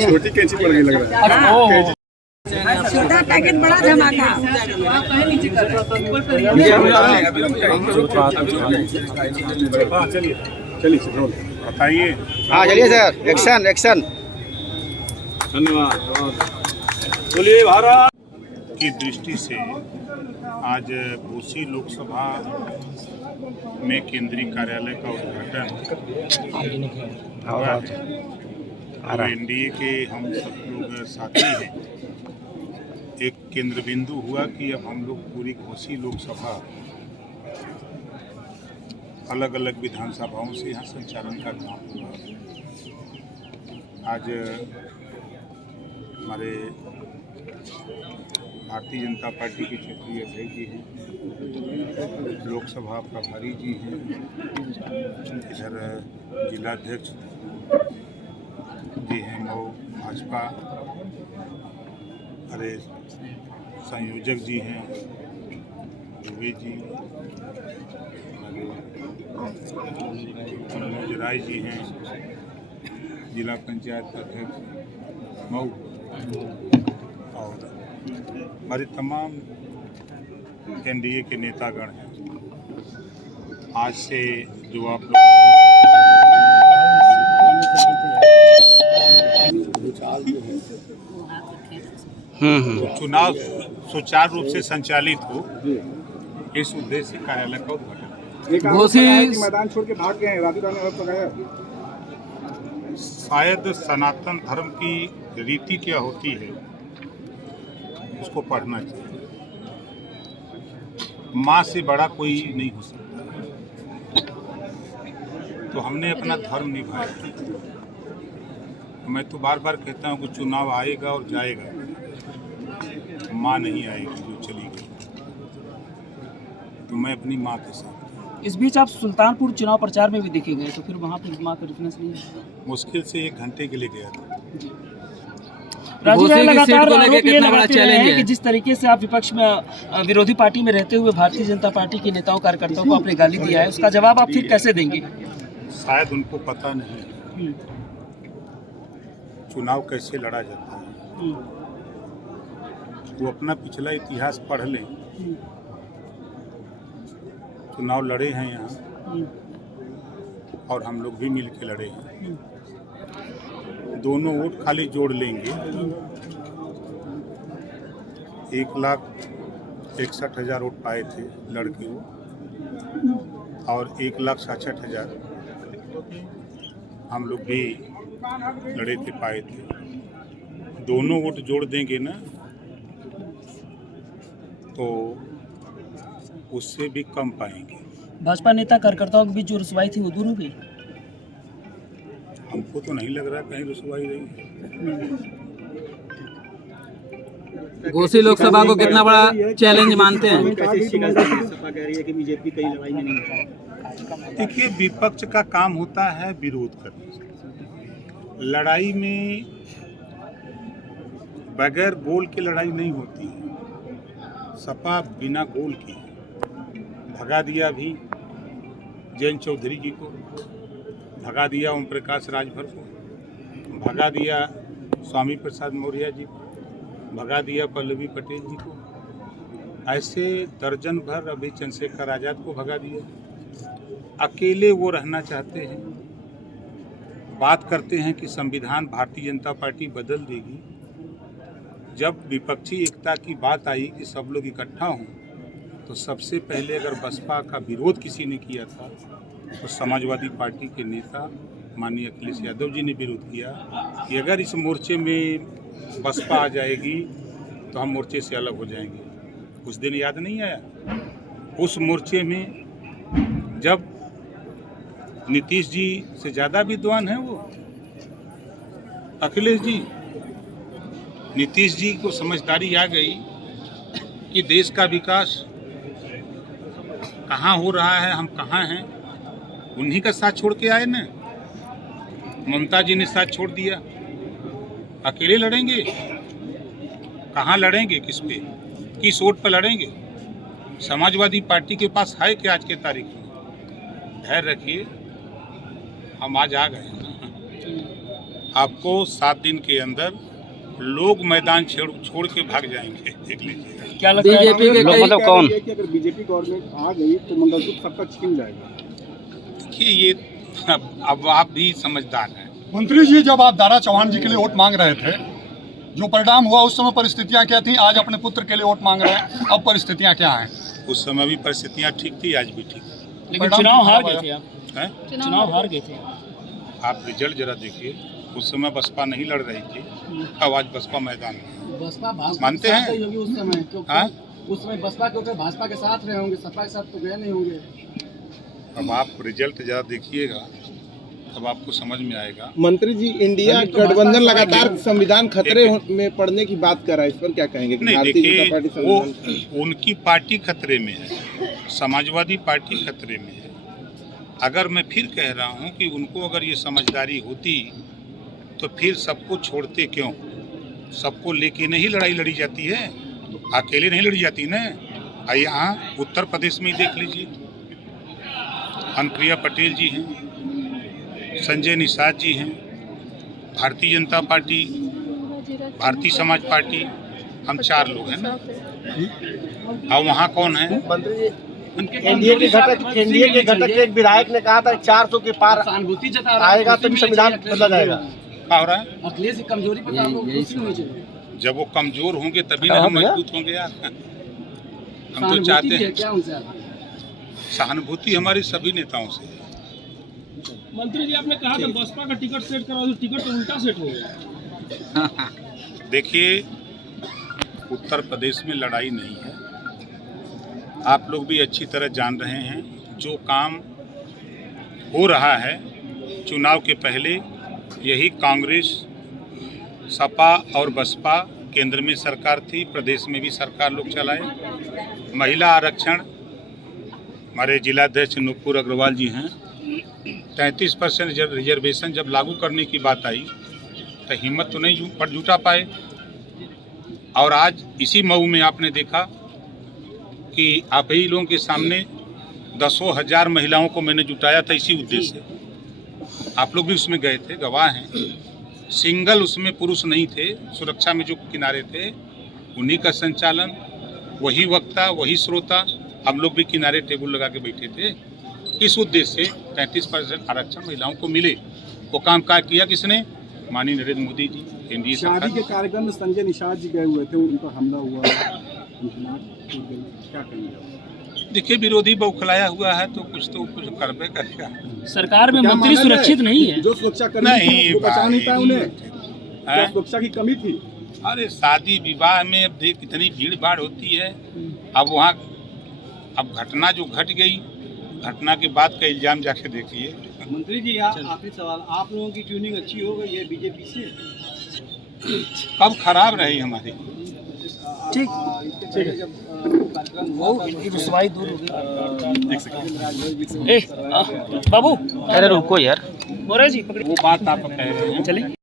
छोटी कैंची पड़ गई लग रहा है। छोटा पैकेट बड़ा धमाका। चलिए चलिए बताइए। हाँ चलिए सर, एक्शन एक्शन। धन्यवाद। बोलिए भारत की दृष्टि से आज घोसी लोकसभा में केंद्रीय कार्यालय का उद्घाटन हुआ है और एनडीए के हम सब लोग साथी हैं। एक केंद्र बिंदु हुआ कि अब हम लोग पूरी घोसी लोकसभा अलग अलग विधानसभाओं से यहाँ संचालन का काम हुआ। आज हमारे भारतीय जनता पार्टी के क्षेत्रीय अध्यक्ष जी हैं, लोकसभा प्रभारी जी हैं, इधर जिलाध्यक्ष जी हैं मऊ भाजपा, अरे संयोजक जी हैं दुबे जी, मनोज राय जी हैं, जिला पंचायत अध्यक्ष मऊ और हमारे तमाम एनडीए के नेतागण हैं। आज से जो आप लोग चुनाव सुचारू रूप से संचालित हो, इस उद्देश्य से कार्यालय का उद्घाटन। घोसी मैदान छोड़ के भाग गए हैं, राजू ने पकाया। शायद सनातन धर्म की रीति क्या होती है उसको पढ़ना चाहिए। माँ से बड़ा कोई नहीं हो सकता, तो हमने अपना धर्म निभाया। मैं तो बार बार कहता हूँ कि चुनाव आएगा और जाएगा, माँ नहीं आएगी जो चली गई, तो मैं अपनी माँ के साथ। इस बीच आप सुल्तानपुर चुनाव प्रचार में भी देखे गए, तो फिर वहाँ पर माँ का रेफरेंस नहीं है? मुश्किल से 1 घंटे के लिए गया था। राजू भाई लगातार आरोप ये लगाते रहे हैं कि जिस तरीके से आप विपक्ष में विरोधी पार्टी में रहते हुए भारतीय जनता पार्टी के नेताओं कार्यकर्ताओं को आपने गाली दिया है, उसका जवाब आप फिर कैसे देंगे? शायद उनको पता नहीं चुनाव कैसे लड़ा जाता है। वो अपना पिछला इतिहास पढ़ लें। चुनाव लड़े हैं यहाँ और हम लोग भी मिल के लड़े हैं। दोनों वोट खाली जोड़ लेंगे, 1,61,000 वोट पाए थे लड़के वो, और 1,66,000 हम लोग भी लड़े थे, पाए थे। दोनों वोट जोड़ देंगे ना तो उससे भी कम पाएंगे। भाजपा नेता कार्यकर्ताओं के बीच जो रुसवाई थी वो दूर हो गई? हमको तो नहीं लग रहा कहीं रुसवाई रही। घोसी लोकसभा को कितना बड़ा चैलेंज मानते हैं? देखिए, विपक्ष का काम होता है विरोध करना। लड़ाई में बगैर गोल के लड़ाई नहीं होती है। सपा बिना गोल की भगा दिया भी जयंत चौधरी जी को, भगा दिया ओम प्रकाश राजभर को, भगा दिया स्वामी प्रसाद मौर्य जी को, भगा दिया पल्लवी पटेल जी को, ऐसे दर्जन भर अभी चंद्रशेखर आजाद को भगा दिया। अकेले वो रहना चाहते हैं। बात करते हैं कि संविधान भारतीय जनता पार्टी बदल देगी। जब विपक्षी एकता की बात आई कि सब लोग इकट्ठा हों, तो सबसे पहले अगर बसपा का विरोध किसी ने किया था तो समाजवादी पार्टी के नेता माननीय अखिलेश यादव जी ने विरोध किया कि अगर इस मोर्चे में बसपा आ जाएगी तो हम मोर्चे से अलग हो जाएंगे। उस दिन याद नहीं आया? उस मोर्चे में जब नीतीश जी से ज़्यादा विद्वान हैं वो अखिलेश जी, नीतीश जी को समझदारी आ गई कि देश का विकास कहाँ हो रहा है, हम कहाँ हैं। उन्हीं का साथ छोड़ के आए ना। ममता जी ने साथ छोड़ दिया। अकेले लड़ेंगे? कहाँ लड़ेंगे? किस पे, किस वोट पर लड़ेंगे? समाजवादी पार्टी के पास है क्या आज के तारीख में? धैर्य रखिए, हम आज आ गए ना। आपको 7 दिन के अंदर लोग मैदान छोड़ के भाग जाएंगे, देख लीजिए। क्या लगता है बीजेपी के मतलब कौन? कि अगर बीजेपी गवर्नमेंट आ गई तो मंगलसूत्र सबका छीन जाएगा। देखिए ये अब आप भी समझदार हैं। मंत्री जी, जब आप दारा चौहान जी के लिए वोट मांग रहे थे, जो परिणाम हुआ उस समय परिस्थितियां क्या थी? आज अपने पुत्र के लिए वोट मांग रहे हैं, अब परिस्थितियां क्या हैं? उस समय भी परिस्थितियाँ ठीक थी, आज भी ठीक है। लेकिन चुनाव हार गए थे आप, हैं? चुनाव हार गए थे। आप रिजल्ट जरा देखिए, उस समय बसपा नहीं लड़ रही थी, अब आज बसपा मैदान में। बसपा भाजपा मानते के हैं? साथ गई होगी उस समय, क्योंकि हाँ? उस समय बसपा के ऊपर भाजपा के साथ रहे होंगे, सपा के साथ तो गए नहीं होंगे। अब आप रिजल्ट जरा देखिएगा, तब आपको समझ में आएगा। मंत्री जी, इंडिया गठबंधन लगातार संविधान खतरे में पड़ने की बात कर रहा है, इस पर क्या कहेंगे? नहीं भारतीय जनता पार्टी देखिए, वो संविधान उनकी पार्टी खतरे में है, समाजवादी पार्टी खतरे में है। अगर मैं फिर कह रहा हूँ कि उनको अगर ये समझदारी होती तो फिर सबको छोड़ते क्यों? सबको लेके नहीं लड़ाई लड़ी जाती है, अकेले नहीं लड़ी जाती ना। यहाँ उत्तर प्रदेश में ही देख लीजिए, अनुप्रिया पटेल जी हैं, संजय निषाद जी हैं, भारतीय जनता पार्टी, भारतीय समाज पार्टी, हम 4 लोग हैं ना। और वहाँ कौन है? मंत्री जी, एनडीए के घटक एक विधायक ने कहा था 400 के पार सहानुभूति जता रहा आएगा तो संविधान बदला जाएगा। क्या हो रहा है? अखिलेश की कमजोरी पर आप लोग खुशी होनी चाहिए। जब वो कमजोर होंगे तभी ना हम मजबूत होंगे यार। हम तो चाहते हैं क्या उनसे सहानुभूति हमारी सभी नेताओं से है। मंत्री जी, आपने कहा था बसपा का टिकट सेट करा, तो टिकट तो उल्टा सेट हो गया। देखिए, उत्तर प्रदेश में लड़ाई नहीं है, आप लोग भी अच्छी तरह जान रहे हैं। जो काम हो रहा है चुनाव के पहले, यही कांग्रेस, सपा और बसपा केंद्र में सरकार थी, प्रदेश में भी सरकार लोग चलाए। महिला आरक्षण, हमारे जिलाध्यक्ष नुपुर अग्रवाल जी हैं, 33% रिजर्वेशन जब लागू करने की बात आई तो हिम्मत तो नहीं पर जुटा पाए। और आज इसी मऊ में आपने देखा कि आप ही लोगों के सामने 10,000 महिलाओं को मैंने जुटाया था इसी उद्देश्य से। आप लोग भी उसमें गए थे, गवाह हैं। सिंगल उसमें पुरुष नहीं थे, सुरक्षा में जो किनारे थे उन्हीं का संचालन, वही वक्ता, वही श्रोता, हम लोग भी किनारे टेबल लगा के बैठे थे। इस उद्देश्य से 33% आरक्षण महिलाओं को मिले। वो काम क्या किया किसने? माननीय नरेंद्र मोदी जी, एनडीए शादी के सरकार। कार्यक्रम में संजय निषाद जी गए हुए थे, उन पर हमला हुआ, क्या करेंगे? देखिए, विरोधी बौखलाया हुआ है तो कुछ करबे करेगा। सरकार में मंत्री सुरक्षित नहीं है। जो सुरक्षा कर्मी थे, वो बचा नहीं पाए उन्हें। क्या हैं? सुरक्षा की कमी थी? अरे शादी विवाह में अब देख कितनी भीड़ भाड़ होती है। अब वहाँ अब घटना जो घट गई, घटना के बाद का इल्जाम जाके देखिए। मंत्री जी, आखिरी सवाल, आप लोगों की ट्यूनिंग अच्छी हो गई है बीजेपी से? कब खराब रही हमारी? ठीक, जब वो इनकी रुसवाई दूर होगी। बाबू, अरे रुको यार, मोरे जी पकड़िए। वो बात आप कह रहे हैं। चलिए।